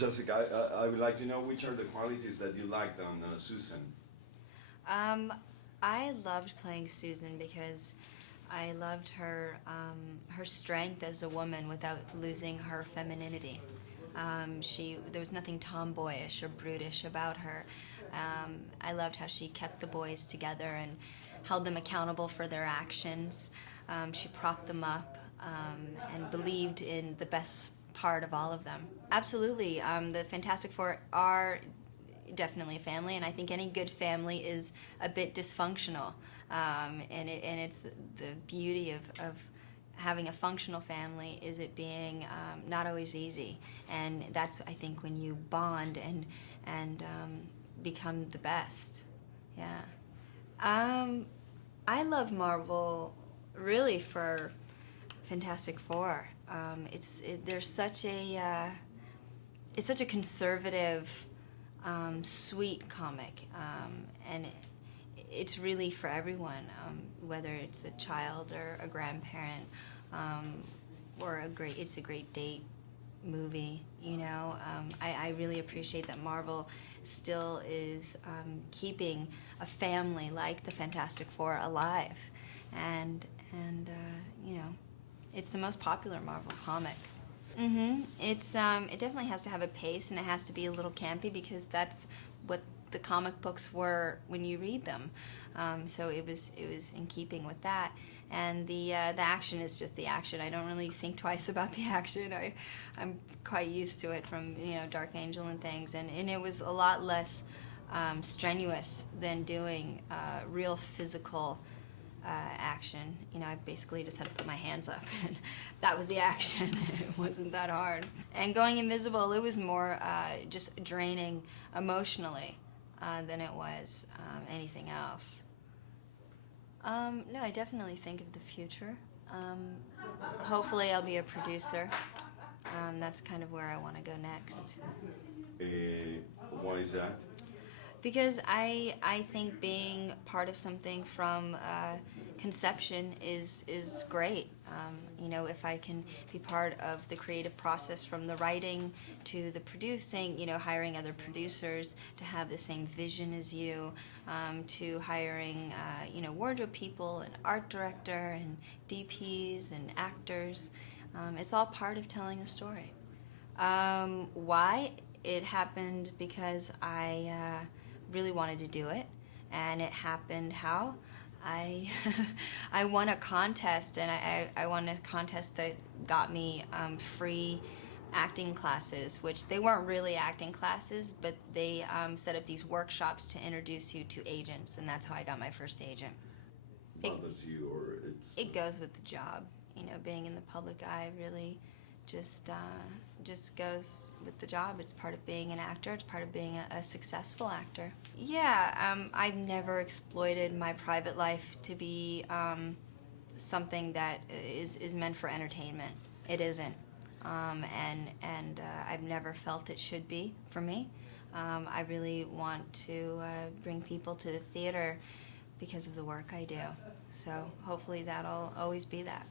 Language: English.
Jessica, I would like to know which are the qualities that you liked on Susan. I loved playing Susan because I loved her strength as a woman without losing her femininity. There was nothing tomboyish or brutish about her. I loved how she kept the boys together and held them accountable for their actions. She propped them up and believed in the best part of all of them. Absolutely, the Fantastic Four are definitely a family, and I think any good family is a bit dysfunctional. And it's the beauty of having a functional family is it being not always easy, and that's I think when you bond and become the best. Yeah. I love Marvel really for Fantastic Four. There's such a it's such a conservative, sweet comic, and it's really for everyone, whether it's a child or a grandparent, or it's a great date movie. You know, I really appreciate that Marvel still is keeping a family like the Fantastic Four alive, and you know, it's the most popular Marvel comic. It definitely has to have a pace, and it has to be a little campy because that's what the comic books were when you read them. So it was in keeping with that, and the action is just the action. I don't really think twice about the action. I'm quite used to it from Dark Angel and things, and it was a lot less strenuous than doing real physical action. I basically just had to put my hands up and that was the action. It wasn't that hard. And going invisible, it was more just draining emotionally than it was anything else. No, I definitely think of the future. Hopefully I'll be a producer. That's kind of where I want to go next. Why is that? Because I think being part of something from conception is great. If I can be part of the creative process from the writing to the producing, hiring other producers to have the same vision as you, to hiring, wardrobe people and art director and DPs and actors. It's all part of telling a story. Why? It happened because I really wanted to do it, and it happened how? I I won a contest, and I won a contest that got me free acting classes, which they weren't really acting classes, but they set up these workshops to introduce you to agents, and that's how I got my first agent. Bothers you, or it's... It goes with the job. Being in the public eye really just goes with the job. It's part of being an actor. It's part of being a successful actor. Yeah, I've never exploited my private life to be something that is meant for entertainment. It isn't, and I've never felt it should be for me. I really want to bring people to the theater because of the work I do. So hopefully that'll always be that.